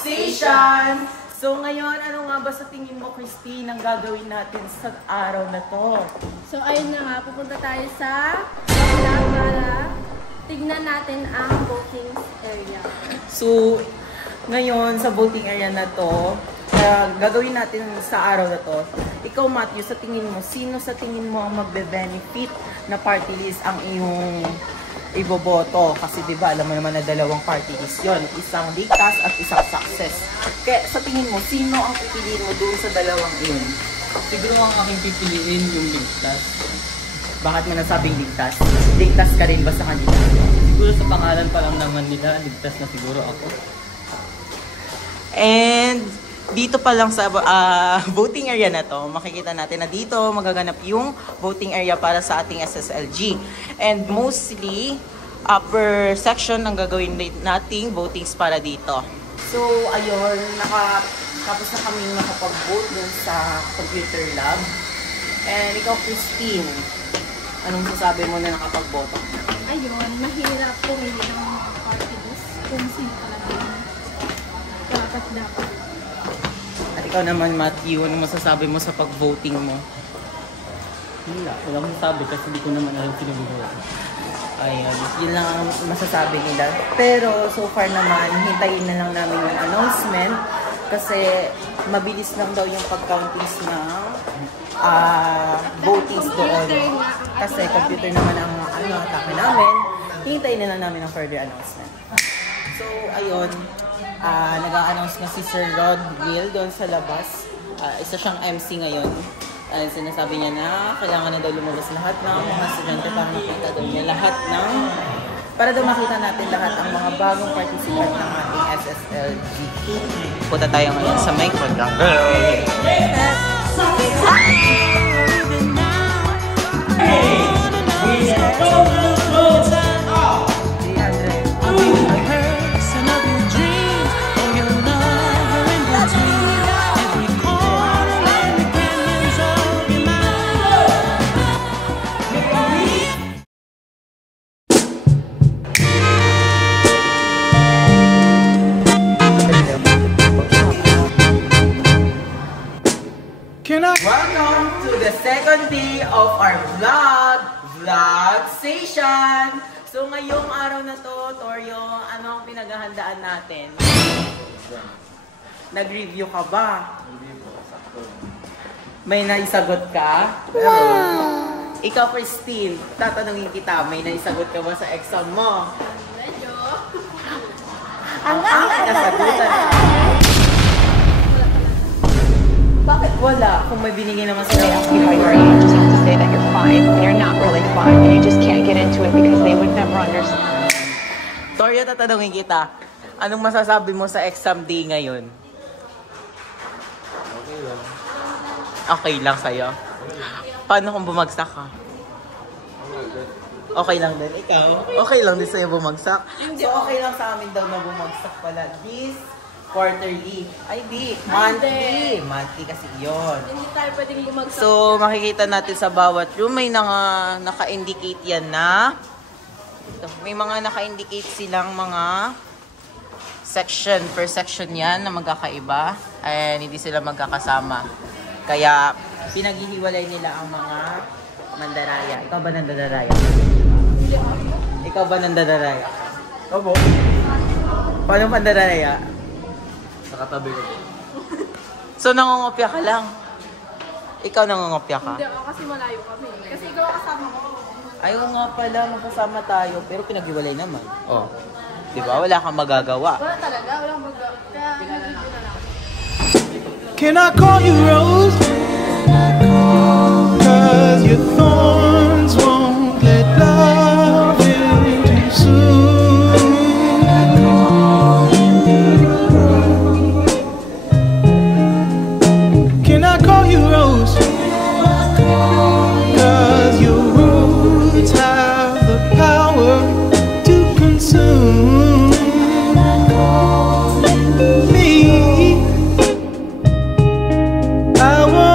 Station! So ngayon, ano nga ba sa tingin mo, Christine, ang gagawin natin sa araw na to? So ayun na nga, pupunta tayo sa vlog para tignan natin ang voting area. So ngayon, sa voting area na to, gagawin natin sa araw na to. Ikaw, Matthew, sa tingin mo, sino sa tingin mo ang magbe-benefit na party list ang iyong iboboto? Kasi diba, alam mo naman na dalawang party list yun. Isang ligtas at isang success. Kaya sa tingin mo, sino ang pipiliin mo doon sa dalawang yun? Siguro ang aking pipiliin yung ligtas. Bakit mo nasabing ligtas? Ligtas ka rin ba sa kanila? Siguro sa pangalan pa lang naman nila, ligtas na siguro ako. And dito pa lang sa voting area na to, makikita natin na dito magaganap yung voting area para sa ating SSLG. And mostly, upper section ang gagawin nating votings para dito. So, ayun, tapos na kami nakapag-vote dun sa computer lab. And ikaw, Christine, anong sasabi mo na nakapag-voto? Ayun, mahirap pumili ng mga party list kung sino talaga dapat. At ikaw naman, Matthew, anong masasabi mo sa pag-voting mo? Wala akong sabi kasi hindi ko naman alam sino gumawa. Ayun, yun lang ang masasabi nila. Pero so far naman, hintayin na lang namin yung announcement kasi mabilis lang daw yung pag-countings ng votings doon. Kasi computer naman ang atake namin. Hintayin na lang namin ang further announcement. So, ayun, nag-a-announce nga si Sir Rod Will doon sa labas. Isa siyang MC ngayon. Sinasabi niya na kailangan na daw lumabas lahat ng mga estudyante para makita daw niya lahat ng para daw makita natin lahat ang mga bagong participant ng ating SSLG. Punta tayo ngayon sa may quadrangle. Welcome to the second day of our vlog station. So ngayong araw na to, Toryo, ano ang pinaghahandaan natin? Nag-review ka ba? May naisagot ka? Wow! Ikaw, Christine, tatanungin kita, may naisagot ka ba sa exam mo? Medyo. Ang kasagutan. Bakit wala? Kung may binigay naman sila. They ask you how you are, you just have to say that you're fine when you're not really fine and you just can't get into it because they would never understand. Toryo, tatanungin kita. Anong masasabi mo sa exam day ngayon? Okay lang. Okay lang sa'yo? Paano kung bumagsak ka? Okay lang din. Ikaw? Okay lang din sa'yo bumagsak? So okay lang sa amin daw na bumagsak pala. This quarterly. Ay, di. Monthly. Monthly kasi yun. Hindi tayo pwedeng bumagsak. So, makikita natin sa bawat room, may naka-indicate yan na may mga naka-indicate silang mga section. Per section yan na magkakaiba. And hindi sila magkakasama. Kaya, pinaghihiwalay nila ang mga mandaraya. Ikaw ba nandaraya? Ikaw ba nandaraya? Opo. Paano mandaraya? Nakatabi ko. So, nangungopya ka lang? Ikaw nangungopya ka? Hindi ako kasi malayo kami. Kasi ikaw kasama ko. Ayaw nga pala, magkasama tayo, pero pinag-iwalay naman. Oh. Di ba? Wala kang magagawa. Wala talaga, walang kaya nag-review na lang. Can I call you Rose? Cause your thorns won't let love in too soon. Can I call you Rose? Cause your roots have the power to consume me. I want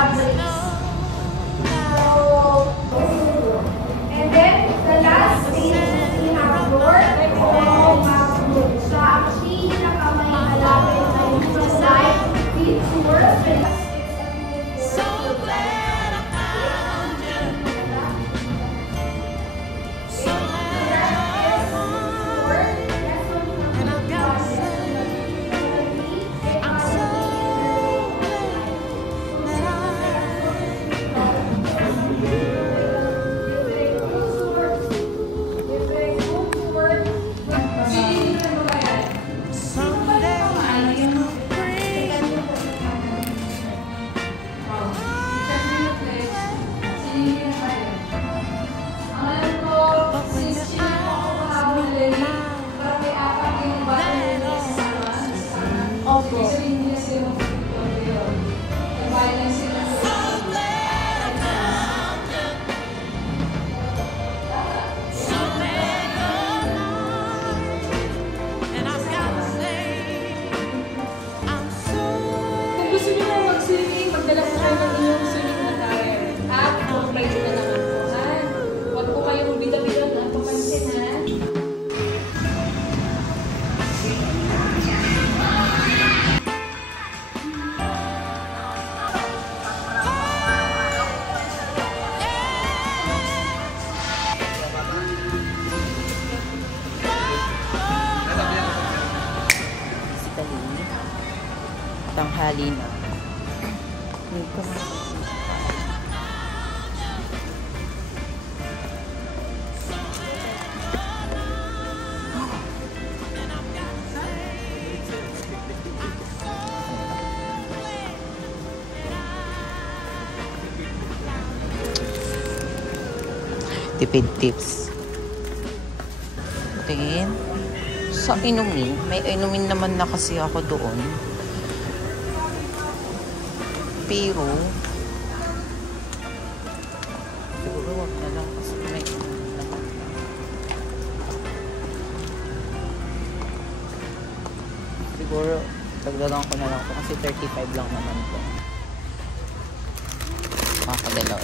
fabrics. And then, the last thing we have door, so actually, nakamay malapit na yung slide, feed tour. Tanghali na. Tipid tips. Tingin. Sa inumin, may inumin naman na kasi ako doon. Pero siguro wag na lang kasi may siguro dagdagan ko na lang ito kasi 35 lang naman ito. Makakadalaw.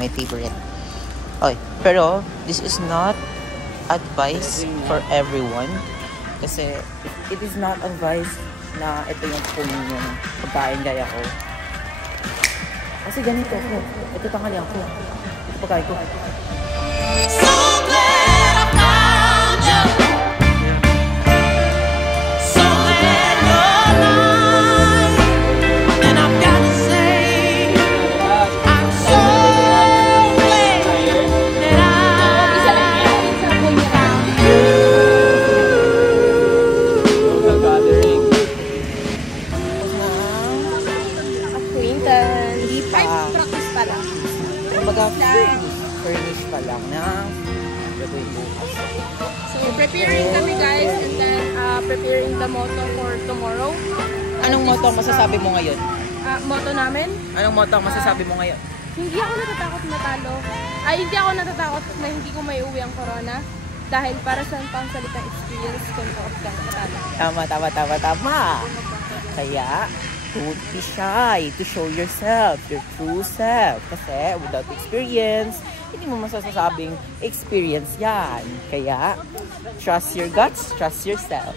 My favorite. Oy, pero this is not advice for everyone kasi it is not advice na ito yung kunin yung pagkain gaya ko. Kasi ganito ko. Ito tanghalian ko. Ito pagkain ko. So glad I found you. So glad you're mine. And I've got to say I'm so glad that I found you. Furnish pa lang na gagawin bukas. So, preparing kami guys and then preparing the motto for tomorrow. Anong motto ang masasabi mo ngayon? Motto namin? Anong motto ang masasabi mo ngayon? Hindi ako natatakot matalo. Hindi ako natatakot na hindi ko may uwi ang corona. Dahil para sa pang salitang experience kung takot ka matalo. Tama. Kaya, don't be shy to show yourself, your true self. Kasi without experience, hindi mo masasabing experience yan. Kaya, trust your guts, trust yourself.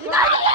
You gotta get